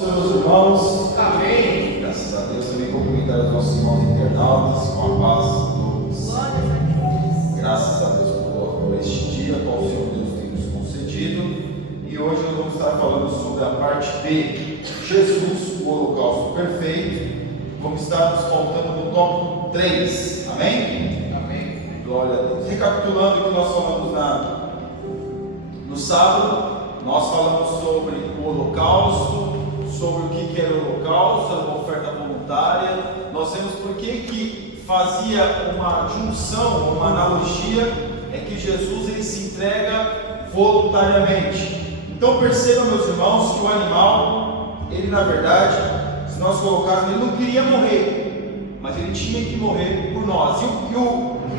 Meus irmãos, Amém. graças a Deus, também cumprimentar os nossos irmãos internautas com a paz de Deus. Graças a Deus por este dia, qual o Senhor Deus tem nos concedido. E hoje nós vamos estar falando sobre a parte B, Jesus, o holocausto perfeito. Vamos estar nos pautando no tópico 3, amém? Amém. Glória a Deus. Recapitulando o que nós falamos no sábado, nós falamos sobre o holocausto, sobre o que era o holocausto, era uma oferta voluntária. Nós vemos por que fazia uma junção, uma analogia, é que Jesus ele se entrega voluntariamente. Então percebam, meus irmãos, que o animal, ele na verdade, se nós colocarmos, ele não queria morrer, mas ele tinha que morrer por nós. E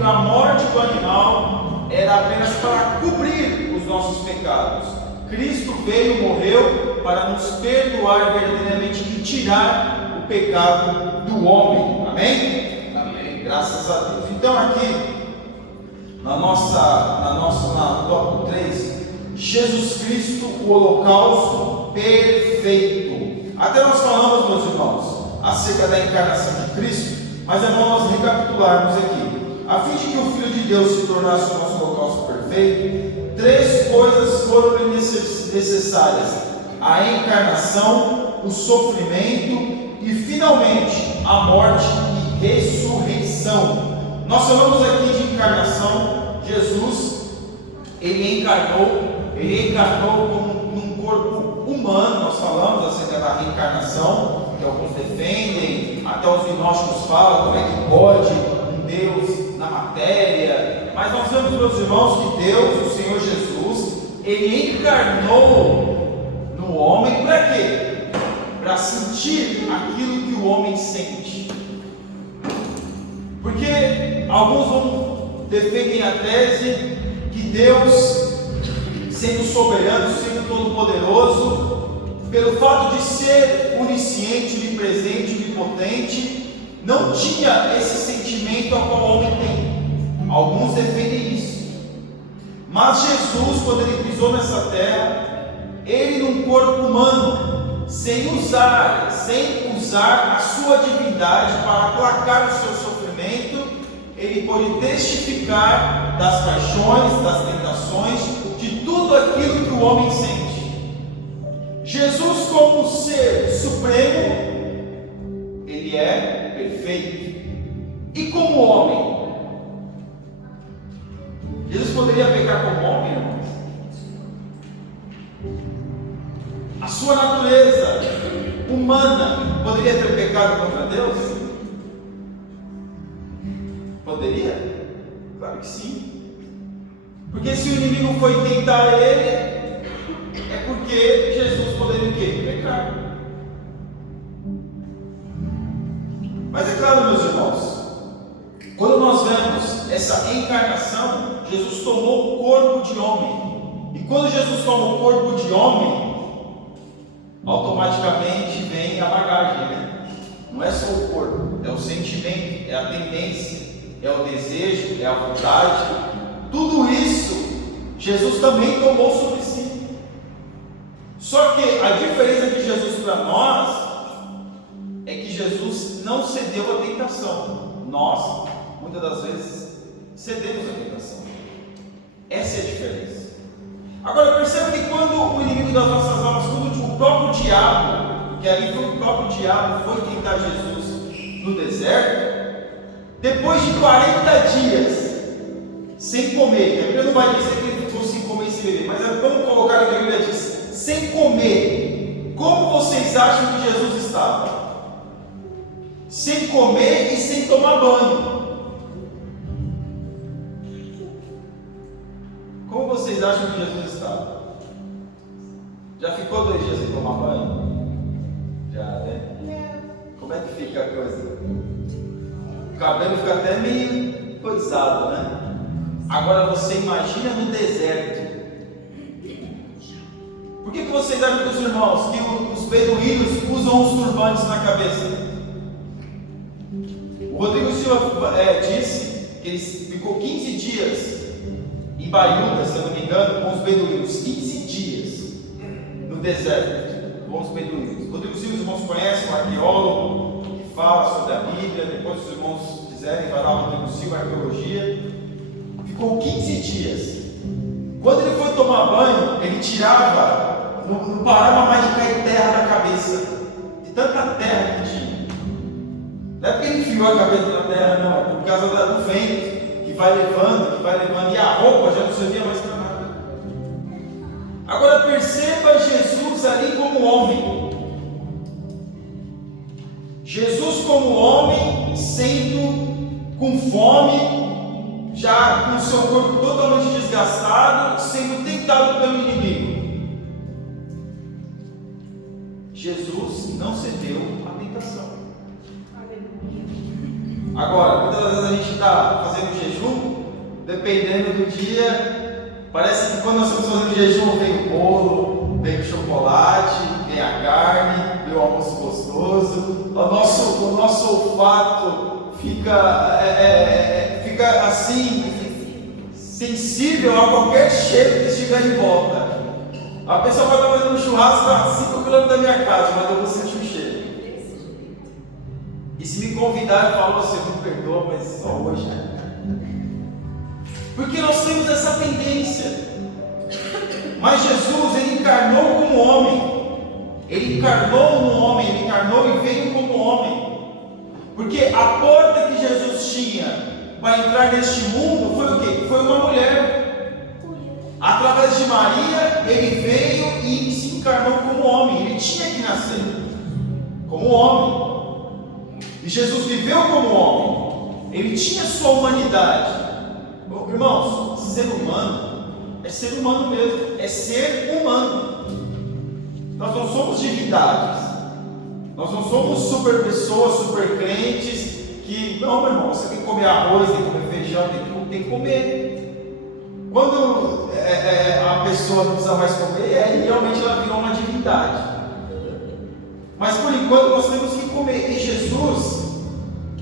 a morte do animal era apenas para cobrir os nossos pecados. Cristo veio, morreu para nos perdoar verdadeiramente e tirar o pecado do homem. Amém? Amém. Graças a Deus. Então aqui na tópico 3, Jesus Cristo, o holocausto perfeito. Até nós falamos, meus irmãos, acerca da encarnação de Cristo, mas é bom nós recapitularmos aqui. A fim de que o Filho de Deus se tornasse o nosso holocausto perfeito, 3 coisas foram necessárias: a encarnação, o sofrimento e finalmente a morte e ressurreição. Nós falamos aqui de encarnação. Jesus, ele encarnou como num corpo humano. Nós falamos acerca da reencarnação, que alguns defendem, até os gnósticos falam como é que pode um Deus na matéria, mas nós vemos, meus irmãos, que Deus, o Senhor Jesus, ele encarnou no homem para quê? Para sentir aquilo que o homem sente. Porque alguns defendem a tese que Deus, sendo soberano, sendo todo-poderoso, pelo fato de ser onisciente, onipresente, onipotente, não tinha esse sentimento ao qual o homem tem. Alguns defendem isso. Mas Jesus, quando ele pisou nessa terra, ele num corpo humano, sem usar a sua divindade para aplacar o seu sofrimento, ele pôde testificar das paixões, das tentações, de tudo aquilo que o homem sente. Jesus, como ser supremo, ele é perfeito. E como homem, Jesus poderia pecar como homem, irmãos? A sua natureza humana poderia ter pecado contra Deus? Poderia? Claro que sim. Porque se o inimigo foi tentar ele, é porque Jesus poderia o quê? Pecar. Mas é claro, meus irmãos, quando nós vemos essa encarnação, Jesus tomou o corpo de homem. E quando Jesus toma o corpo de homem, automaticamente vem a bagagem, né? Não é só o corpo, é o sentimento, é a tendência, é o desejo, é a vontade. Tudo isso Jesus também tomou sobre si. Só que a diferença de Jesus para nós é que Jesus não cedeu à tentação. Nós, muitas das vezes, cedemos à tentação. Essa é a diferença. Agora perceba que quando o inimigo das nossas almas, quando o próprio diabo, que ali foi o próprio diabo, foi tentar Jesus no deserto, depois de 40 dias sem comer, que a Bíblia não vai dizer que ele ficou sem comer e sem beber, mas vamos colocar o que a Bíblia diz: sem comer. Como vocês acham que Jesus estava? Sem comer e sem tomar banho. Como vocês acham que Jesus estava? Já ficou 2 dias sem tomar banho? Já, né? Como é que fica a coisa? O cabelo fica até meio coisado, né? Agora você imagina no deserto. Por que vocês acham, meus irmãos, que os beduínos usam os turbantes na cabeça? O Rodrigo Silva disse que ele ficou 15 dias em Baiuda, se eu não me engano, com os beduínos. 15 dias no deserto. bons beduínos. Rodrigo Silva, os irmãos conhecem, um arqueólogo que fala sobre a Bíblia. Depois, se os irmãos quiserem, vai lá o Rodrigo Silva, arqueologia. Ficou 15 dias. Quando ele foi tomar banho, ele tirava, não parava mais de cair terra na cabeça, de tanta terra que tinha. Não é porque ele enfiou a cabeça na terra, não, é por causa do vento que vai levando, e a roupa já não servia mais para nada. Agora perceba Jesus ali como homem. Jesus como homem, sendo com fome, já com seu corpo totalmente desgastado, sendo tentado pelo inimigo. Jesus não cedeu à tentação. Agora, muitas vezes a gente está fazendo jejum, dependendo do dia, parece que quando nós estamos fazendo jejum, vem o bolo, vem o chocolate, vem a carne, vem o almoço gostoso, o nosso olfato fica assim, sensível a qualquer cheiro que estiver em volta. A pessoa pode estar fazendo um churrasco a 5 km da minha casa, mas eu vou sentir o cheiro. E se me convidar, eu falo, você me perdoa, mas só hoje. Porque nós temos essa tendência. Mas Jesus, ele encarnou como homem. Ele encarnou no homem, ele encarnou e veio como homem. Porque a porta que Jesus tinha para entrar neste mundo foi o quê? Foi uma mulher. Através de Maria, ele veio e se encarnou como homem. Ele tinha que nascer como homem. E Jesus viveu como homem. Ele tinha sua humanidade. Irmãos, ser humano é ser humano mesmo. É ser humano. Nós não somos divindades. Nós não somos super pessoas, super crentes que, não, meu irmão, você tem que comer arroz, tem que comer feijão, tem que comer. Quando a pessoa não precisa mais comer, realmente ela virou uma divindade. Mas por enquanto nós temos que comer. E Jesus,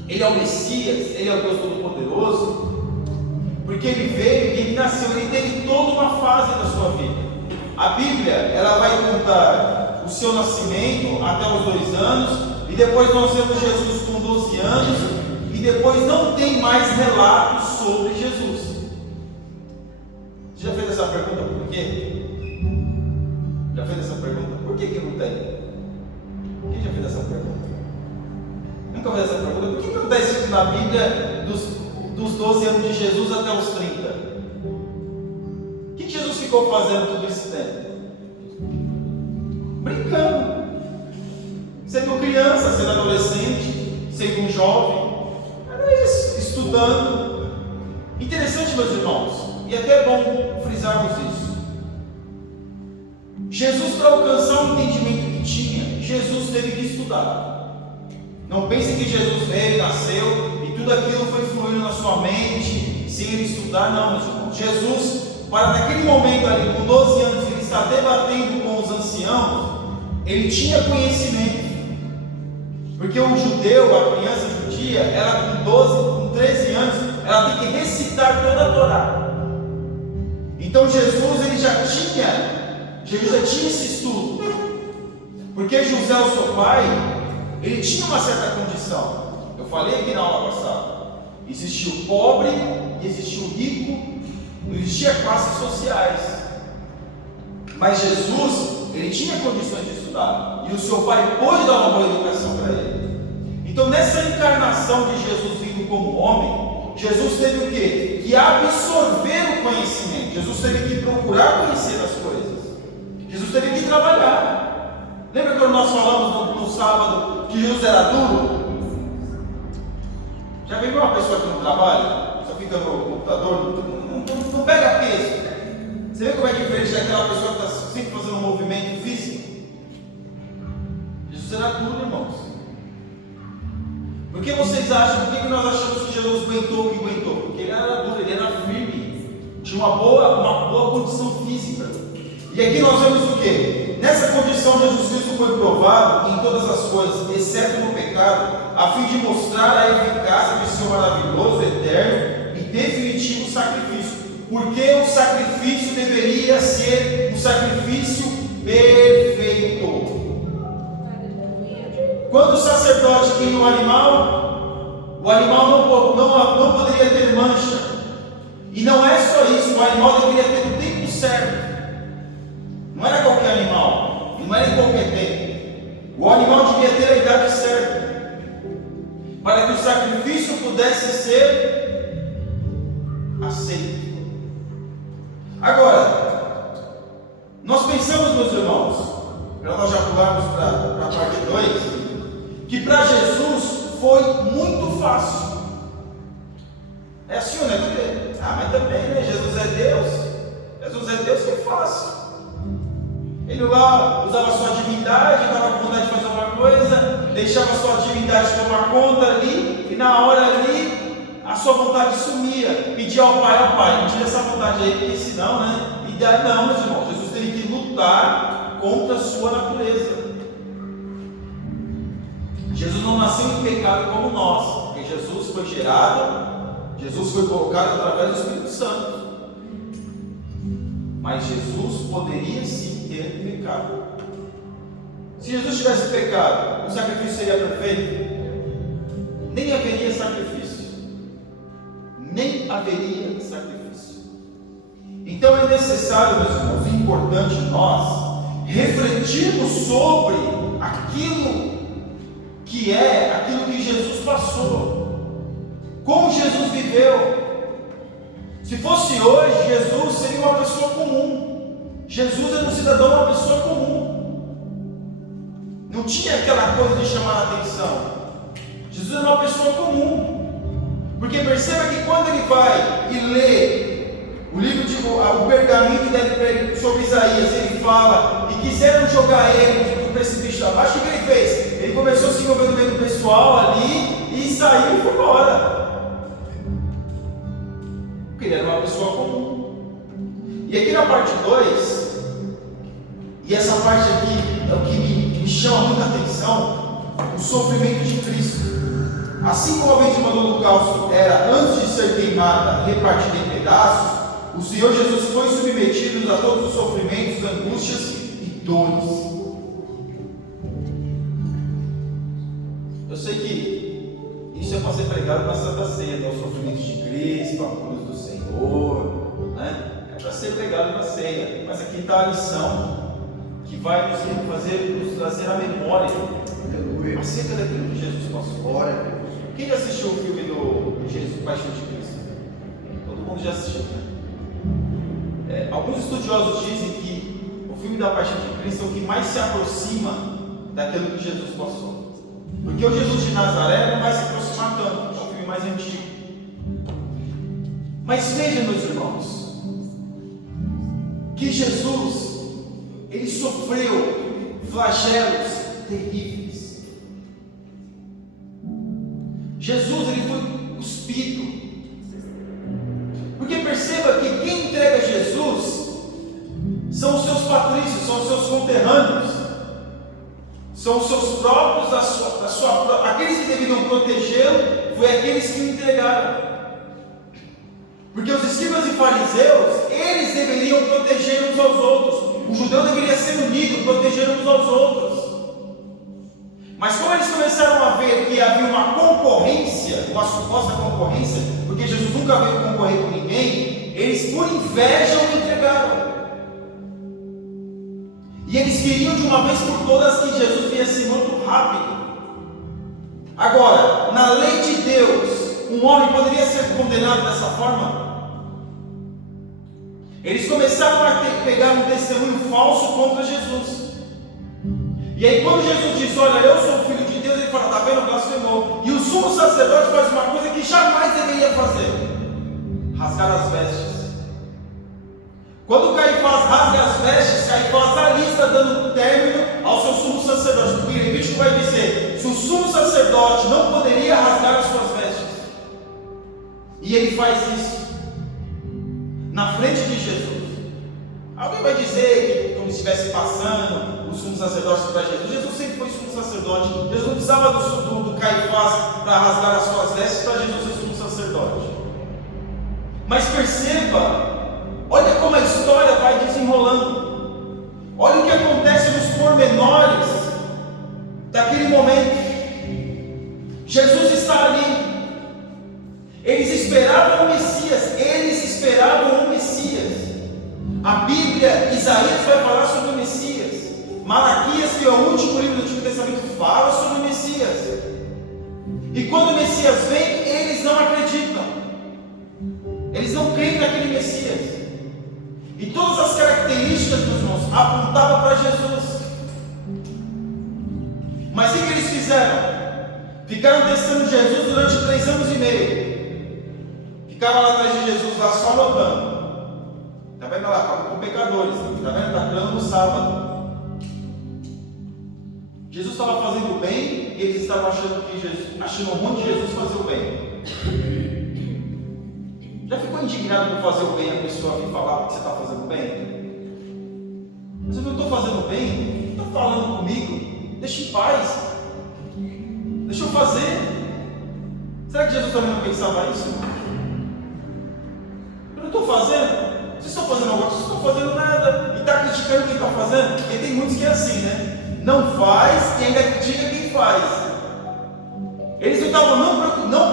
ele é o Messias, ele é o Deus Todo-Poderoso, porque ele veio, ele nasceu, ele teve toda uma fase da sua vida. A Bíblia, ela vai contar o seu nascimento até os 2 anos, e depois nós vemos Jesus com 12 anos, e depois não tem mais relatos sobre Jesus. Você já fez essa pergunta por quê? Já fez essa pergunta? Por que não tem? Quem já fez essa pergunta? Nunca fez essa pergunta? Por que não está escrito na Bíblia dos 12 anos de Jesus até os 30? O que Jesus ficou fazendo todo esse tempo? Brincando. Sendo criança, sendo adolescente, sendo um jovem. Era isso, estudando. Interessante, meus irmãos, e até é bom frisarmos isso. Jesus, para alcançar o entendimento que tinha, Jesus teve que estudar. Não pense que Jesus veio, nasceu e tudo aquilo foi fluindo na sua mente sem ele estudar, não, meus irmãos. Jesus, para naquele momento ali, com 12 anos, ele está debatendo com os anciãos, ele tinha conhecimento. Porque o judeu, a criança judia, ela com 12, com 13 anos, ela tem que recitar toda a Torá. Então Jesus, ele já tinha esse estudo. Porque José, o seu pai, ele tinha uma certa condição. Eu falei aqui na aula passada. Existia o pobre e existia o rico. Não existia classes sociais. Mas Jesus, ele tinha condições de estudar. E o seu pai pôde dar uma boa educação para ele. Então nessa encarnação de Jesus vindo como homem, Jesus teve o quê? Que absorver o conhecimento. Jesus teve que procurar conhecer as coisas. Jesus teve que trabalhar. Lembra quando nós falamos no sábado que Jesus era duro? Já viu uma pessoa que não trabalha? Só fica no computador, não pega peso. Você vê como é diferente daquela pessoa que está sempre fazendo um movimento físico? Jesus era duro, irmãos. Por que vocês acham? Por que nós achamos que Jesus aguentou o que aguentou? Porque ele era duro, ele era firme, tinha uma boa condição física. E aqui nós vemos o quê? Nessa condição, Jesus Cristo foi provado em todas as coisas, exceto no pecado, a fim de mostrar a eficácia de seu maravilhoso, eterno e definitivo sacrifício. Porque o sacrifício deveria ser um sacrifício perfeito. quando o sacerdote queima o animal não poderia ter mancha. E não é só isso, o animal deveria ter o tempo certo. Não era qualquer animal, não era em qualquer tempo. O animal devia ter a idade certa, para que o sacrifício pudesse ser aceito. Agora, nós pensamos, meus irmãos, para nós já pularmos para a parte 2, que para Jesus foi muito fácil. É assim, né? Mas também, né? Jesus é Deus, que é fácil. Ele lá usava sua divindade, estava com vontade de fazer alguma coisa, deixava sua divindade tomar conta ali, e na hora ali, a sua vontade sumia. Pedia ao Pai, me tira essa vontade aí, porque senão, né? Não, meus irmãos, Jesus teve que lutar contra a sua natureza. Jesus não nasceu em pecado como nós, porque Jesus foi gerado, Jesus foi colocado através do Espírito Santo. Mas Jesus poderia sim ter pecado. Se Jesus tivesse pecado, o sacrifício seria perfeito? Nem haveria sacrifício. Então é necessário, meus irmãos, é importante nós refletirmos sobre aquilo que Jesus passou, como Jesus viveu. Se fosse hoje, Jesus seria uma pessoa comum. Jesus era um cidadão, uma pessoa comum. Não tinha aquela coisa de chamar a atenção. Jesus era uma pessoa comum. Porque perceba que quando ele vai e lê o livro o pergaminho que deve sobre Isaías, ele fala, e quiseram jogar ele do precipício abaixo, o que ele fez? Ele começou a se envolver no meio do pessoal ali, e saiu e foi embora. Porque ele era uma pessoa comum. E aqui na parte 2, e essa parte aqui é o que me chama muita atenção, o sofrimento de Cristo. Assim como a vítima do holocausto era, antes de ser queimada, repartida em pedaços, o Senhor Jesus foi submetido a todos os sofrimentos, angústias e dores. Eu sei que isso é para ser pregado na Santa Ceia, né? Os sofrimentos de Cristo, a cruz do Senhor, né? É para ser pregado na ceia. Mas aqui está a lição que vai nos trazer a memória acerca daquilo que Jesus passou. Quem já assistiu o filme do Jesus, Paixão de Cristo? Todo mundo já assistiu, né? Alguns estudiosos dizem que o filme da Paixão de Cristo é o que mais se aproxima daquilo que Jesus passou. Porque o Jesus de Nazaré não vai se aproximar tanto, é um filme mais antigo. Mas veja, meus irmãos, que Jesus, ele sofreu flagelos terríveis. Jesus, ele foi cuspido. Porque perceba que quem entrega Jesus são os seus patrícios, são os seus conterrâneos, são os seus próprios, aqueles que deveriam protegê-lo, foi aqueles que o entregaram. Porque os escribas e fariseus, eles deveriam proteger uns aos outros. O judeu deveria ser unido, proteger uns aos outros. Mas como eles começaram a ver que havia uma concorrência, uma suposta concorrência, porque Jesus nunca veio concorrer com ninguém, eles por inveja o entregaram. E eles queriam de uma vez por todas que Jesus viesse muito rápido. Agora, na lei de Deus, um homem poderia ser condenado dessa forma? Eles começaram a pegar um testemunho falso contra Jesus. E aí quando Jesus diz, olha, eu sou o Filho de Deus, ele fala, está vendo, blasfemou. E o sumo sacerdote faz uma coisa que jamais deveria fazer: rasgar as vestes. Quando Caifás rasga as vestes, Caifás ali está dando término ao seu sumo sacerdote. Porque Levítico vai dizer, se o sumo sacerdote não poderia rasgar as suas vestes, e ele faz isso na frente de Jesus. Alguém vai dizer que como se estivesse passando o sumo sacerdote para Jesus. Jesus sempre foi sumo sacerdote. Jesus não precisava do Caifás para rasgar as suas vestes para Jesus ser sumo sacerdote. Mas perceba, olha como a história vai desenrolando. Olha o que acontece nos pormenores daquele momento. Isaías vai falar sobre o Messias. Malaquias, que é o último livro do Antigo Testamento, fala sobre o Messias. E quando o Messias vem, eles não acreditam. Eles não creem naquele Messias. E todas as características dos irmãos apontavam para Jesus. Mas o que eles fizeram? Ficaram testando Jesus durante 3 anos e meio. Ficavam lá atrás de Jesus, lá só anotando. Está vendo lá? Estavam com pecadores. Está vendo? Está crendo no sábado. Jesus estava fazendo bem e eles estavam achando ruim de Jesus fazer o bem. Já ficou indignado por fazer o bem a pessoa vir falar que você está fazendo bem? Mas eu não estou fazendo bem, não está falando comigo, deixa em paz, deixa eu fazer. Será que Jesus também não pensava isso? Eu não estou fazendo, vocês estão fazendo alguma coisa, vocês não estão fazendo nada, e está criticando quem está fazendo, porque tem muitos que é assim, né? Não faz e ainda critica quem faz. Eles não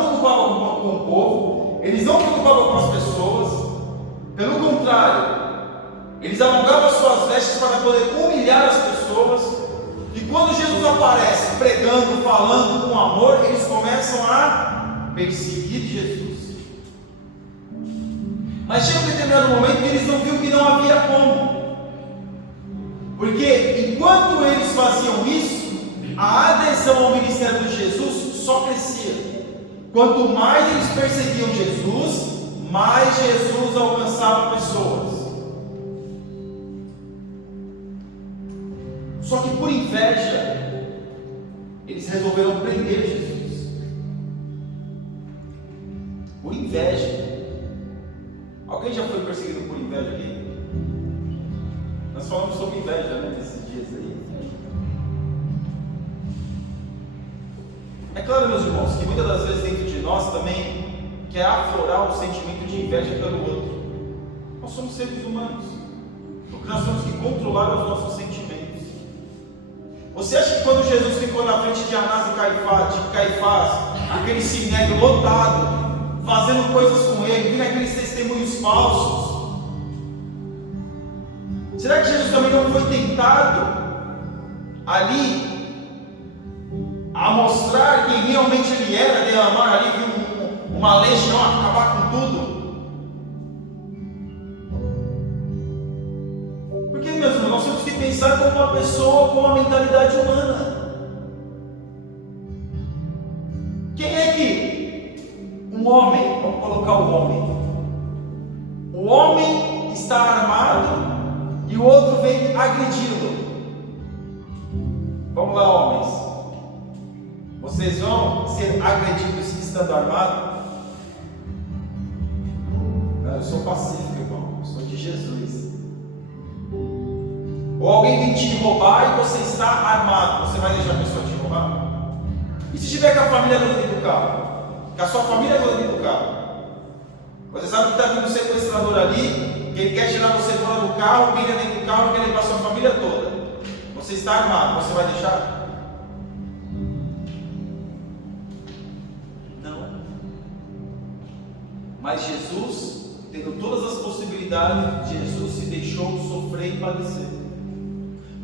preocupavam com o povo, eles não preocupavam com as pessoas, pelo contrário, eles alongavam as suas vestes para poder humilhar as pessoas. E quando Jesus aparece pregando, falando com amor, eles começam a perseguir Jesus. Mas chega um determinado momento que eles não viram que não havia como. Porque enquanto eles faziam isso, a adesão ao ministério de Jesus só crescia. Quanto mais eles perseguiam Jesus, mais Jesus alcançava pessoas. Só que por inveja, eles resolveram prender Jesus. Por inveja. Alguém já foi perseguido por inveja aqui? Nós falamos sobre inveja, né, nesses dias aí. É claro, meus irmãos, que muitas das vezes dentro de nós também quer aflorar o sentimento de inveja pelo outro. Nós somos seres humanos, porque nós temos que controlar os nossos sentimentos. Você acha que quando Jesus ficou na frente de Anás e Caifás, aquele sinédrio lotado, fazendo coisas com ele, vindo aqueles testemunhos falsos, será que Jesus também não foi tentado ali a mostrar quem realmente ele era, derramar ali uma legião, acabar com tudo? Porque, meus irmãos, nós temos que pensar como uma pessoa com uma mentalidade humana. Quem é que um homem, vamos colocar o homem está armado e o outro vem agredi-lo. Vamos lá, homens. Vocês vão ser agredidos estando armados? Não, eu sou pacífico, irmão. Eu sou de Jesus. Ou alguém vem te roubar e você está armado. Você vai deixar a pessoa te roubar? E se tiver com a família toda dentro do carro? Com a sua família toda dentro do carro? Você sabe que está vindo um sequestrador ali, que ele quer tirar você fora do carro, quem é dentro do carro, quer levar a sua família toda. Você está armado, você vai deixar? Mas Jesus, tendo todas as possibilidades, Jesus se deixou sofrer e padecer.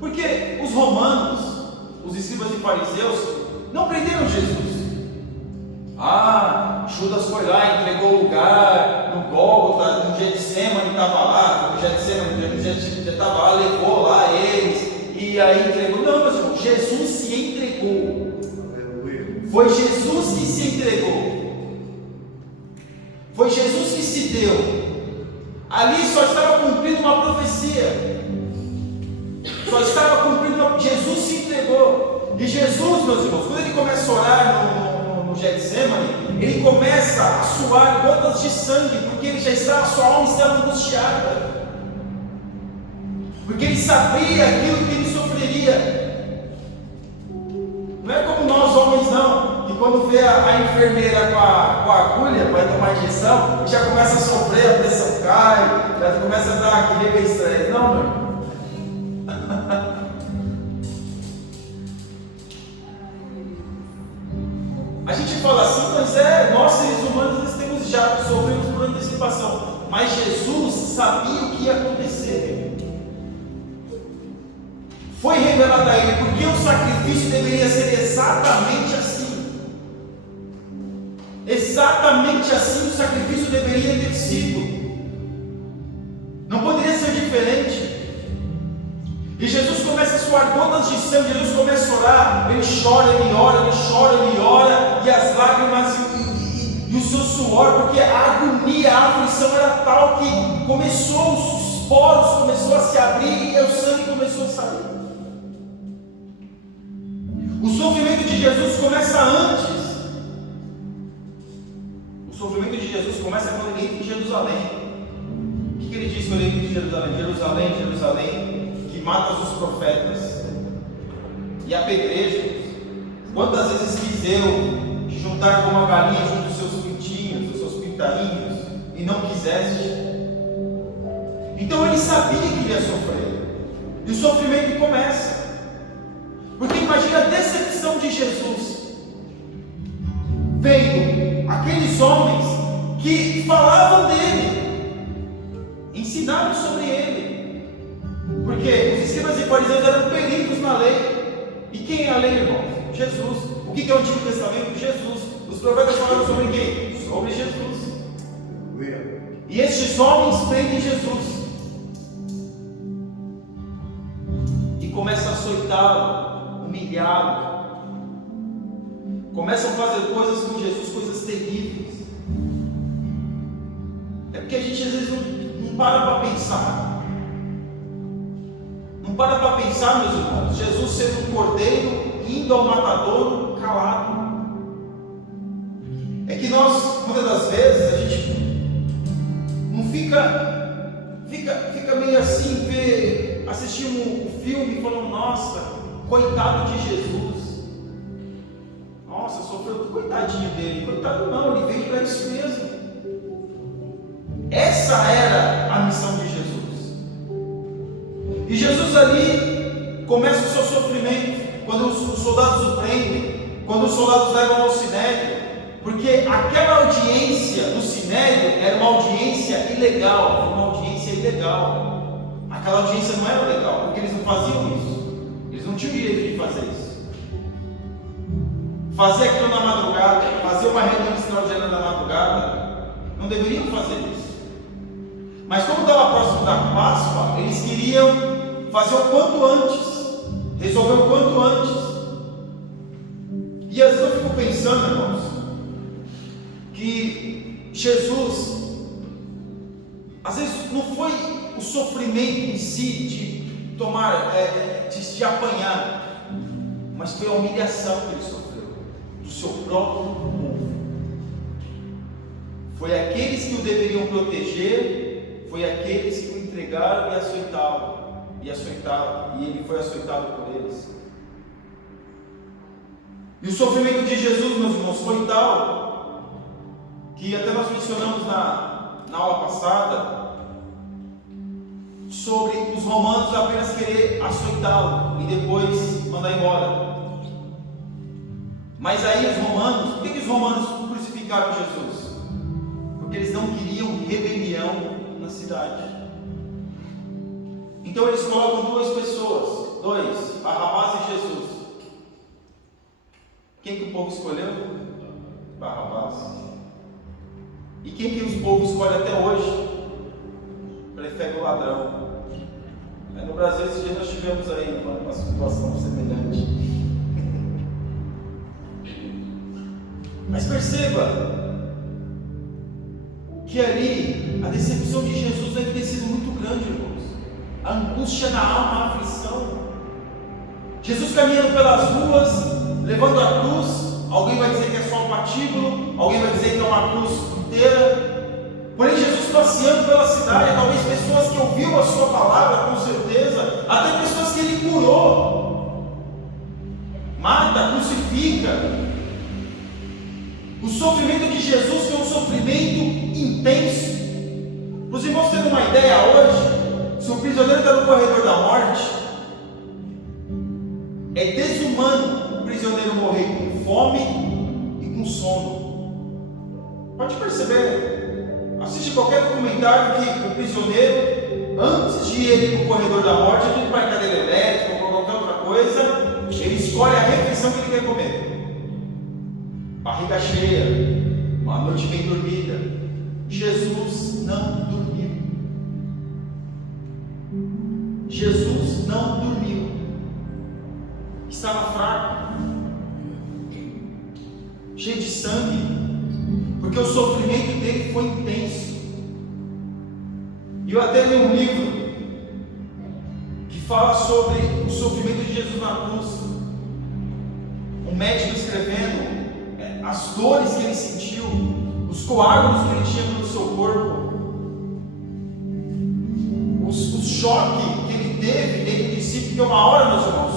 Porque os romanos, os escribas e fariseus, não prenderam Jesus. Judas foi lá, entregou o lugar no Gólgota, no Getsemane estava lá, no Getsemane estava lá, levou lá eles, e aí entregou. Não, meus irmãos, Jesus se entregou. Foi Jesus que se entregou. Foi Jesus que se deu. Ali só estava cumprindo uma profecia. Só estava cumprindo uma... Jesus se entregou. E Jesus, meus irmãos, quando ele começa a orar no Getsemane, ele começa a suar gotas de sangue, porque ele já estava, sua alma estava angustiada. Porque ele sabia aquilo que ele sofreria. Não é como nós homens não, que quando vê a enfermeira com a agulha, vai tomar injeção, já começa a sofrer, a pressão cai, já começa a dar aquele estresse. Não, meu irmão. A gente fala assim, mas nós seres humanos temos já sofremos por antecipação. Mas Jesus sabia o que ia acontecer. foi revelado a ele, porque o sacrifício deveria ser exatamente assim. Exatamente assim o sacrifício deveria ter sido. Não poderia ser diferente. E Jesus começa a suar gotas de sangue, Jesus começa a orar, ele chora, ele ora, ele chora, ele ora, e as lágrimas e o seu suor, porque a agonia, a aflição era tal que começou, os poros começou a se abrir e o sangue começou a sair. O sofrimento de Jesus começa antes. O sofrimento de Jesus começa quando ele entra em Jerusalém. O que ele diz quando ele entra em Jerusalém? Jerusalém, Jerusalém, que matas os profetas e apedrejas. Quantas vezes quis eu te juntar como uma galinha junto aos seus pintinhos, aos seus pintainhos, e não quiseste? Então ele sabia que iria sofrer, e o sofrimento começa, porque imagina a decepção de Jesus, vendo aqueles homens que falavam dele, ensinaram sobre ele, porque os escribas e fariseus eram peritos na lei. E quem é a lei, irmãos? Jesus. O que é o Antigo Testamento? Jesus. Os profetas falaram sobre quem? Sobre Jesus. E estes homens prendem Jesus e começam a açoitá-lo, humilhá-lo, começam a fazer coisas com Jesus, coisas terríveis. É porque a gente às vezes não para pensar. Não para pensar, meus irmãos, Jesus sendo um cordeiro, indo ao matadouro, calado. É que nós, muitas das vezes, a gente não fica meio assim, assistir um filme e falando, nossa, coitado de Jesus. Nossa, sofreu, coitadinho dele. Coitado não, ele veio para isso mesmo. Essa era a missão de Jesus. E Jesus ali começa o seu sofrimento, quando os soldados o prendem, quando os soldados levam ao sinédrio, porque aquela audiência do sinédrio era uma audiência ilegal, Aquela audiência não era legal, porque eles não faziam isso, eles não tinham direito de fazer isso. Fazer aquilo na madrugada, fazer uma reunião extraordinária na madrugada, não deveriam fazer isso. Mas como estava próximo da Páscoa, eles queriam fazer o quanto antes, resolver o quanto antes. E às vezes eu fico pensando, irmãos, que Jesus, às vezes não foi o sofrimento em si de tomar, de apanhar, mas foi a humilhação que ele sofreu do seu próprio povo. Foi aqueles que o deveriam proteger, foi aqueles que o entregaram e açoitavam. E ele foi açoitado por eles. E o sofrimento de Jesus, meus irmãos, foi tal que até nós mencionamos na aula passada sobre os romanos apenas querer açoitá-lo e depois mandar embora. Mas aí os romanos, por que os romanos crucificaram Jesus? Porque eles não queriam rebelião na cidade. Então eles colocam duas pessoas, Barrabás e Jesus. Quem que o povo escolheu? Barrabás. E quem que os povos escolhem até hoje? Prefere o ladrão. No Brasil esse dia nós tivemos aí uma situação semelhante. Mas perceba que ali a decepção de Jesus deve ter sido muito grande, irmãos. A angústia na alma, a aflição. Jesus caminhando pelas ruas, levando a cruz. Alguém vai dizer que é só um patíbulo, alguém vai dizer que é uma cruz inteira. Porém, Jesus passeando pela cidade, talvez pessoas que ouviram a sua palavra, com certeza, até pessoas que ele curou. Mata, crucifica. O sofrimento de Jesus foi um sofrimento intenso. Para os irmãos terem uma ideia hoje, se o prisioneiro está no corredor da morte, é desumano o prisioneiro morrer com fome e com sono. Pode perceber. Assiste qualquer documentário que o prisioneiro, antes de ele ir para o corredor da morte, ele vai para a cadeira elétrica ou qualquer barriga cheia, uma noite bem dormida. Jesus não dormiu. Jesus não dormiu. Estava fraco, cheio de sangue, porque o sofrimento dele foi intenso. E eu até li um livro que fala sobre o sofrimento de Jesus na cruz. Um médico escrevendo as dores que ele sentiu, os coágulos que ele tinha no seu corpo, o choque que ele teve dentro de si, porque uma hora, meus irmãos,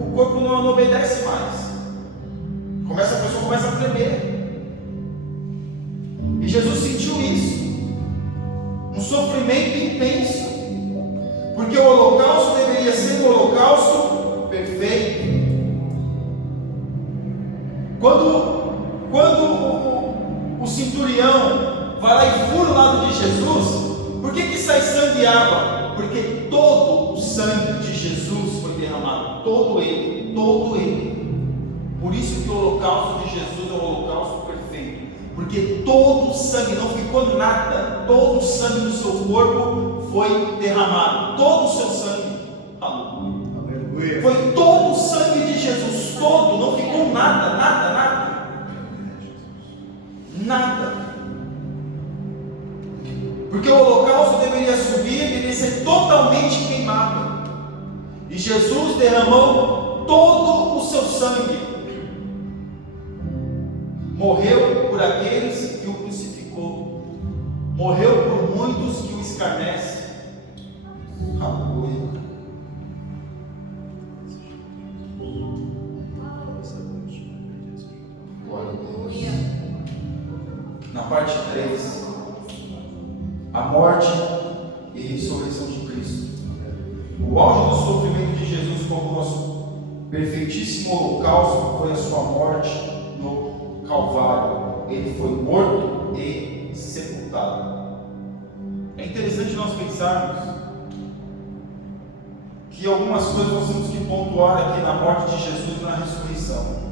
o corpo não obedece mais. A pessoa começa a tremer. E Jesus sentiu isso, um sofrimento intenso, porque o holocausto deveria ser um holocausto perfeito. Quando o centurião vai lá e fura o lado de Jesus, por que sai sangue e água? Porque todo o sangue de Jesus foi derramado, todo ele. Por isso que o holocausto de Jesus é o holocausto perfeito, porque todo o sangue, não ficou nada, todo o sangue do seu corpo foi derramado, todo o seu sangue. Aleluia. Foi todo o sangue de Jesus, todo, não ficou nada. Porque o holocausto deveria subir, deveria ser totalmente queimado, e Jesus derramou todo o seu sangue, morreu por aqueles que o crucificou, morreu por muitos que o escarnecem. Aleluia. Glória a Deus. Na parte 3, a morte e ressurreição de Cristo. O auge do sofrimento de Jesus como nosso perfeitíssimo holocausto foi a sua morte no Calvário. Ele foi morto e sepultado. É interessante nós pensarmos que algumas coisas nós temos que pontuar aqui na morte de Jesus e na ressurreição.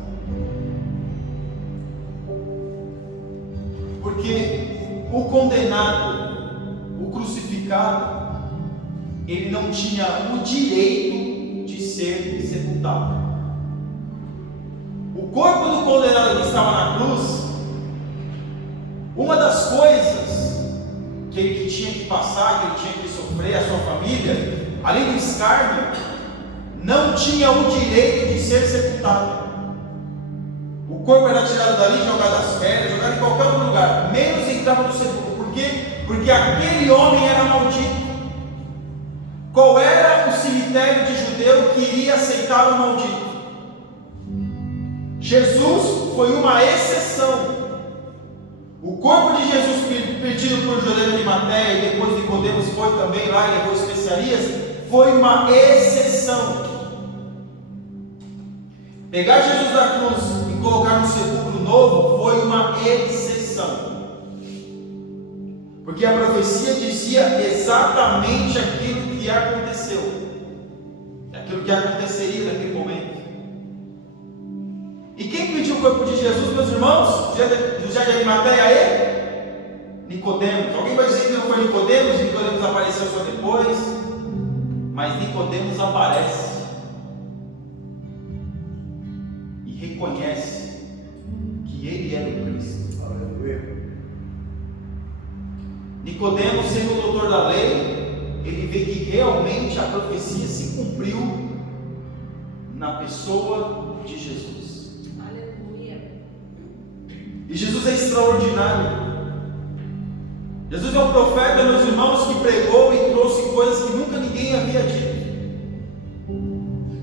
Porque o condenado, o crucificado, ele não tinha o direito de ser sepultado. O corpo do condenado que estava na cruz, uma das coisas que ele tinha que passar, que ele tinha que sofrer, a sua família, além do escárnio, não tinha o direito de ser sepultado. O corpo era tirado dali, jogado às pedras, jogado em qualquer outro lugar, menos entrava no sepulcro. Por quê? Porque aquele homem era maldito. Qual era o cemitério de judeu que iria aceitar o maldito? Jesus foi uma exceção. O corpo de Jesus, pedido por José de Arimateia, e depois Nicodemos foi também lá e levou especiarias, foi uma exceção. Pegar Jesus da cruz e colocar no sepulcro novo foi uma exceção. Porque a profecia dizia exatamente aquilo que aconteceu, aquilo que aconteceria naquele momento. E quem pediu o corpo de Jesus, meus irmãos? José de Arimateia e Nicodemos. Alguém vai dizer que não foi Nicodemos? Nicodemos apareceu só depois, mas Nicodemos aparece e reconhece que ele era o Cristo. Aleluia. Nicodemos, sendo o doutor da lei, ele vê que realmente a profecia se cumpriu na pessoa de Jesus. Aleluia. E Jesus é extraordinário. Jesus é um profeta, meus irmãos, que pregou e trouxe coisas que nunca ninguém havia dito.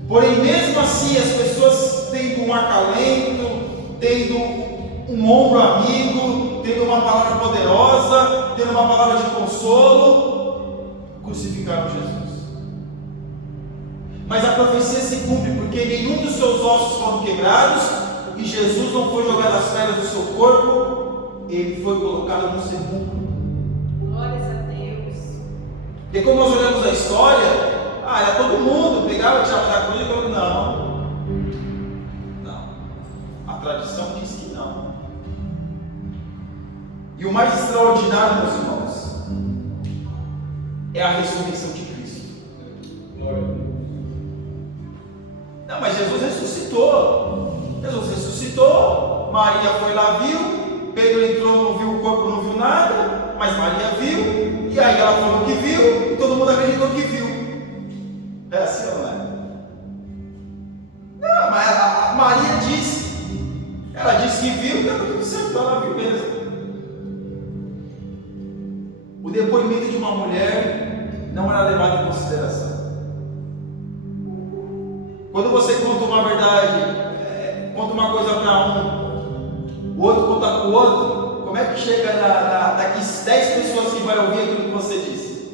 Porém, mesmo assim, as pessoas tendo um acalento, tendo um ombro amigo, tendo uma palavra poderosa, tendo uma palavra de consolo, crucificaram Jesus. Mas a profecia se cumpre, porque nenhum dos seus ossos foram quebrados, e Jesus não foi jogado às pedras do seu corpo, ele foi colocado no sepulcro. Glórias a Deus. Porque como nós olhamos a história, era todo mundo, pegava, tirava da cruz e falava, não. A tradição diz que não. mais extraordinário, meus irmãos, é a ressurreição de Cristo. Não, mas Jesus ressuscitou. Jesus ressuscitou, Maria foi lá, viu, Pedro entrou, não viu o corpo, não viu nada, mas Maria viu, e aí ela falou que viu, e todo mundo acreditou que viu. É assim ou não é? Não, mas a Maria disse, ela disse que viu, estava tudo certo, ela viu mesmo. O depoimento de uma mulher não era levado em consideração. Quando você conta uma verdade, conta uma coisa para um, o outro conta para o outro, como é que chega daqui 10 pessoas que vai ouvir aquilo que você disse?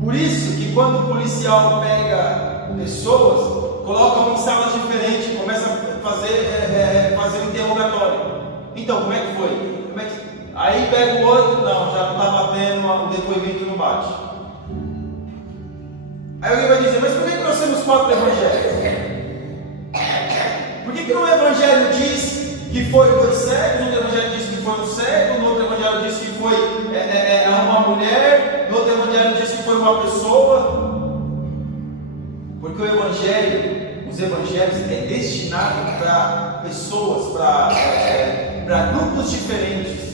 Por isso que quando o policial pega pessoas, colocam em salas diferentes, começa a fazer um interrogatório. Então, como é que foi? Aí pega o outro, não, já não está batendo, o depoimento não bate. Aí alguém vai dizer, mas por que nós temos 4 evangelhos? Por que no evangelho diz que foi 2 cegos, no outro evangelho diz que foi um cego, no outro evangelho diz que foi uma mulher, no outro evangelho diz que foi uma pessoa? Porque os evangelhos é destinado para pessoas, para grupos diferentes.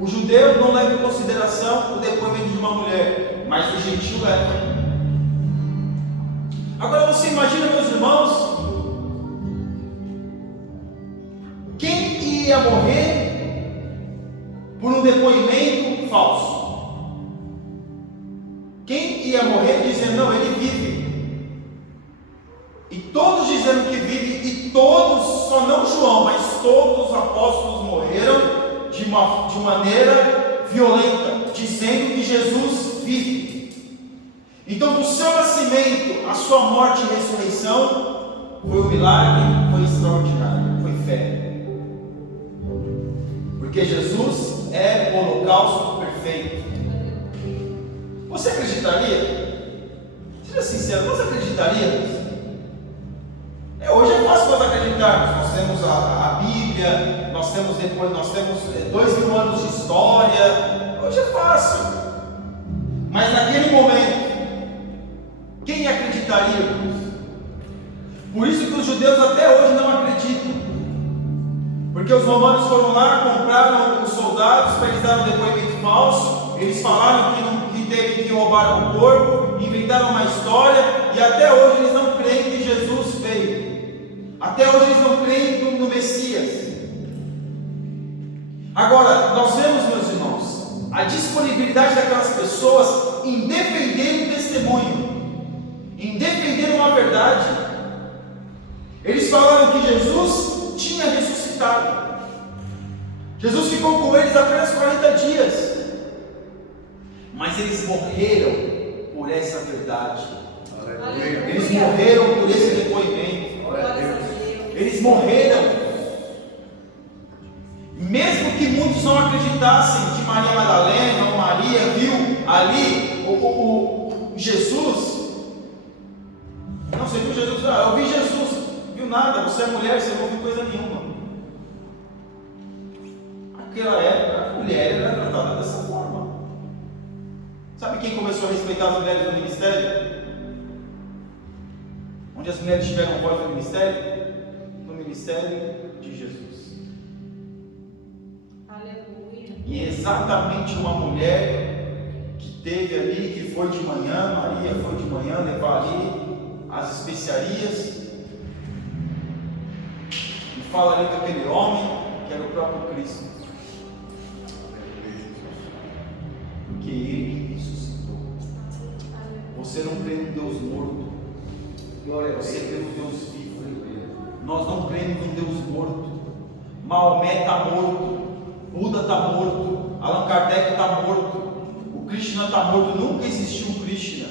O judeu não leva em consideração o depoimento de uma mulher, mas o gentil leva. Agora você imagina, meus irmãos, quem ia morrer por um depoimento falso? Quem ia morrer dizendo, não, ele vive. E todos dizendo que vive, e todos, só não João, mas todos os apóstolos morreram de maneira violenta, dizendo que Jesus vive. Então, do seu nascimento, a sua morte e ressurreição, foi um milagre, foi extraordinário, foi fé. Porque Jesus é o holocausto perfeito. Você acreditaria? Seja sincero, nós acreditaríamos? Hoje é fácil nós acreditarmos. Nós temos a Bíblia, nós temos 2000 anos de história. Hoje é fácil. Mas naquele momento, quem acreditaria? Por isso que os judeus até hoje não acreditam. Porque os romanos foram lá, compraram os soldados para eles darem um depoimento falso. Eles falaram que teve que roubar o corpo, inventaram uma história, e até hoje eles não creem que Jesus veio. Até hoje eles não creem no Messias. Agora, nós vemos, meus irmãos, a disponibilidade daquelas pessoas em defender um testemunho, em defender uma verdade. Eles falaram que Jesus tinha ressuscitado. Jesus ficou com eles apenas 40 dias, mas eles morreram por essa verdade. Eles morreram por esse depoimento. Eles morreram. Mesmo que muitos não acreditassem que Maria Madalena ou Maria viu ali o Jesus. Não, você viu Jesus? Eu vi Jesus. Viu nada, você é mulher, você não viu coisa nenhuma. Naquela época, a mulher era tratada dessa forma. Sabe quem começou a respeitar as mulheres no ministério? Onde as mulheres tiveram voz no ministério? No ministério de Jesus. Aleluia. E exatamente uma mulher que teve ali, que foi de manhã, Maria foi de manhã levar ali as especiarias, e fala ali daquele homem que era o próprio Cristo, porque ele ressuscitou. Você não crê no Deus morto, você crê no Deus vivo. Nós não cremos num Deus morto. Maomé está morto, Buda está morto, Allan Kardec está morto, o Krishna está morto. Nunca existiu um Krishna,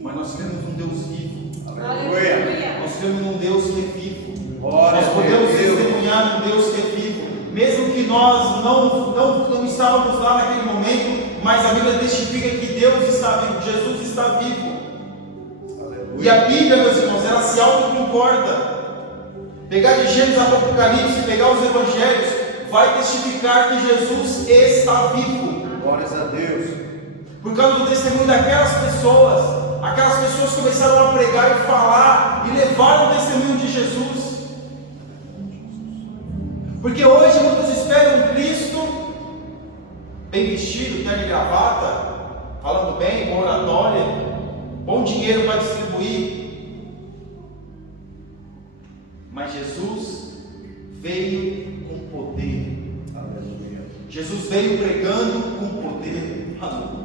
mas nós cremos num Deus vivo. Aleluia. Nós cremos num Deus que é vivo. Glória Nós podemos a Deus. testemunhar num Deus que é vivo, mesmo que nós não estávamos lá naquele momento, mas a Bíblia testifica que Deus está vivo, Jesus está vivo. Aleluia. E a Bíblia, meus irmãos, ela se autoconcorda. pegar de Gênesis a Apocalipse, pegar os evangelhos, vai testificar que Jesus está vivo. Glórias a Deus. Por causa do testemunho daquelas pessoas, aquelas pessoas começaram a pregar e falar e levaram o testemunho de Jesus. Porque hoje muitos esperam um Cristo bem vestido, terno e gravata, falando bem, boa oratória, bom dinheiro para distribuir. Mas Jesus veio com poder. Aleluia. Jesus veio pregando com poder. Aleluia.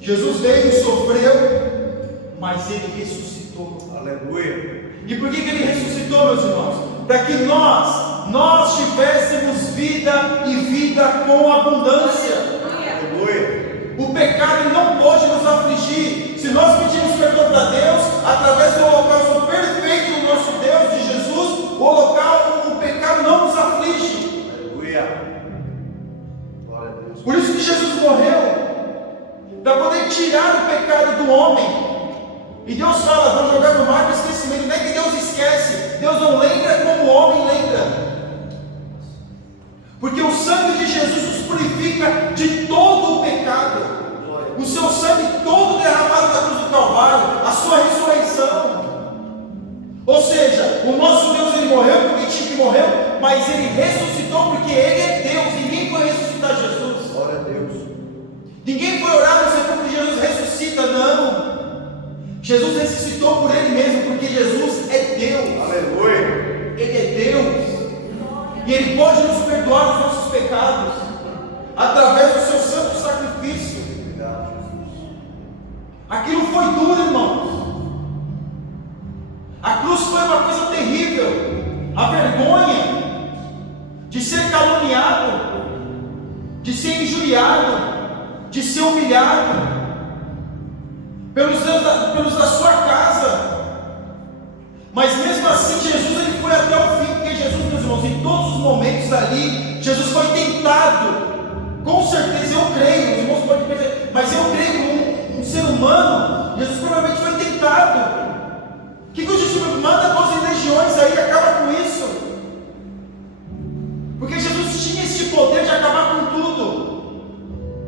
Jesus veio e sofreu, mas ele ressuscitou. Aleluia. E por que ele ressuscitou, meus irmãos? Para que nós tivéssemos vida e vida com abundância. Aleluia. O pecado não pode nos afligir. Se nós pedirmos perdão para Deus, através do holocausto perfeito do nosso Deus, de Jesus, o pecado não nos aflige. Aleluia. Glória a Deus. Por isso que Jesus morreu, para poder tirar o pecado do homem. E Deus fala, vão jogar no mar do esquecimento. Não é que Deus esquece, Deus não lembra como o homem lembra. Porque o sangue de Jesus nos purifica de todo o pecado. O seu sangue todo derramado na cruz do Calvário, a sua ressurreição. Ou seja, o nosso Deus, ele morreu porque tinha que morrer, mas ele ressuscitou porque ele é Deus. Ninguém foi ressuscitar Jesus. Glória a Deus. Ninguém foi orar no sepulcro de Jesus, ressuscita, não. Jesus ressuscitou por ele mesmo, porque Jesus é Deus. Aleluia. Ele é Deus. E ele pode nos perdoar os nossos pecados através do seu santo sacrifício. Obrigado, Jesus. Aquilo foi duro, irmãos. A cruz foi uma coisa terrível. A vergonha de ser caluniado, de ser injuriado, de ser humilhado pelos da sua casa. Mas mesmo assim Jesus ele foi até o fim, porque Jesus, meus irmãos, em todos os momentos ali, Jesus foi tentado. Com certeza eu creio, os irmãos podem pensar, mas eu creio como um ser humano, Jesus provavelmente foi tentado. O que Jesus manda 12 legiões aí, acaba com isso? Porque Jesus tinha esse poder de acabar com tudo.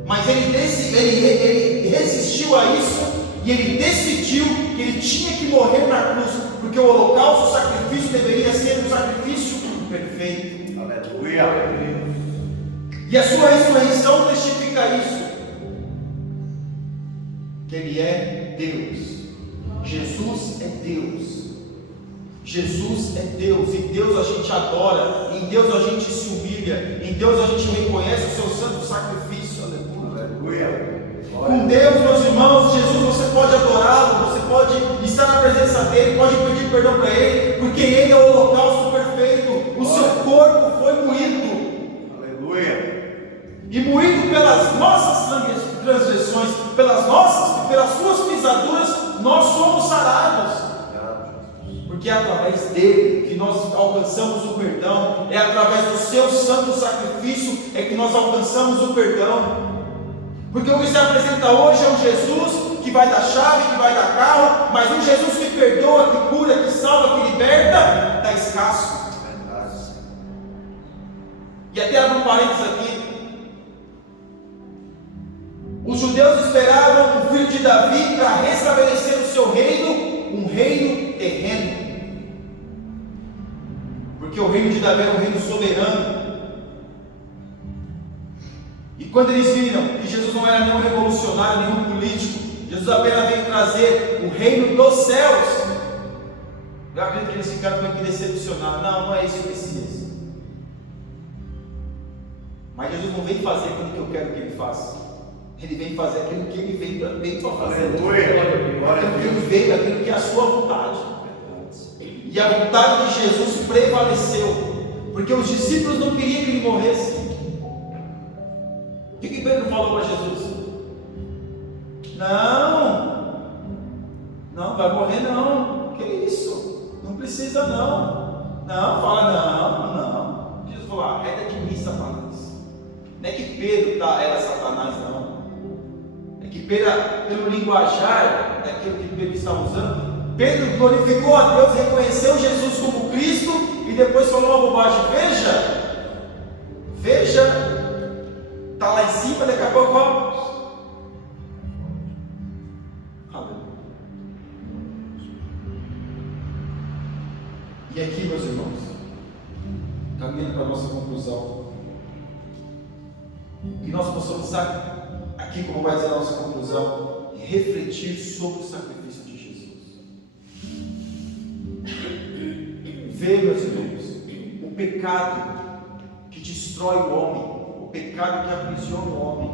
Mas ele resistiu a isso e ele decidiu que ele tinha que morrer na cruz, porque o holocausto, o sacrifício deveria ser um sacrifício perfeito. Aleluia. E a sua ressurreição testifica isso, que ele é Deus. Jesus é Deus. Jesus é Deus, e Deus a gente adora, em Deus a gente se humilha, em Deus a gente reconhece o seu santo sacrifício. Aleluia. Com Deus, meus irmãos, Jesus, você pode adorá-lo, você pode estar na presença dele, pode pedir perdão para ele, porque ele é o holocausto perfeito. O seu corpo foi moído. Aleluia. E moído pelas nossas transgressões, pelas suas pisaduras, nós somos sarados. Porque é através dele que nós alcançamos o perdão, é através do seu santo sacrifício é que nós alcançamos o perdão. Porque o que se apresenta hoje é um Jesus que vai dar chave, que vai dar carro, mas um Jesus que perdoa, que cura, que salva, que liberta, está escasso. E até abro um parênteses aqui. Os judeus esperavam o filho de Davi para restabelecer o seu reino, um reino terreno. Porque o reino de Davi era um reino soberano. E quando eles viram que Jesus não era nenhum revolucionário, nenhum político, Jesus apenas veio trazer o reino dos céus, eu acredito que eles ficaram meio que decepcionados. Não é esse o Messias. Mas Jesus não vem fazer aquilo que eu quero que ele faça. Ele vem fazer aquilo que ele veio para fazer. Aleluia. Aquilo que ele veio, aquilo que é a sua vontade. E a vontade de Jesus prevaleceu, porque os discípulos não queriam que ele morresse. O que Pedro falou para Jesus? Não vai morrer não. Que isso? Não precisa não. Não, fala não. Jesus falou, arreda de mim, Satanás. Não é que Pedro era Satanás não. É que Pedro, pelo linguajar daquilo que Pedro está usando, Pedro glorificou a Deus, reconheceu Jesus como Cristo e depois falou uma bobagem. Veja, está lá em cima, daqui a pouco, ó. Aleluia. E aqui, meus irmãos, caminhando para a nossa conclusão, que nós possamos estar aqui, como vai dizer a nossa conclusão, e refletir sobre o sacrifício de Jesus. Ver, meus irmãos, o pecado que destrói o homem, o pecado que aprisiona o homem.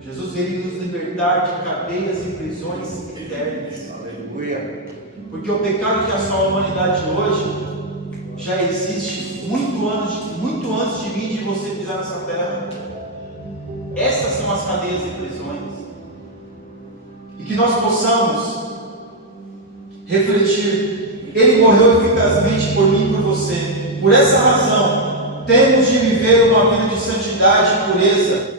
Jesus veio nos libertar de cadeias e prisões eternas. Aleluia. Porque o pecado que assola a humanidade hoje já existe muito antes de mim e de você pisar nessa terra. Essas são as cadeias e prisões. E que nós possamos refletir: Ele morreu eficazmente por mim e por você. Por essa razão, temos de viver uma vida de santidade e pureza,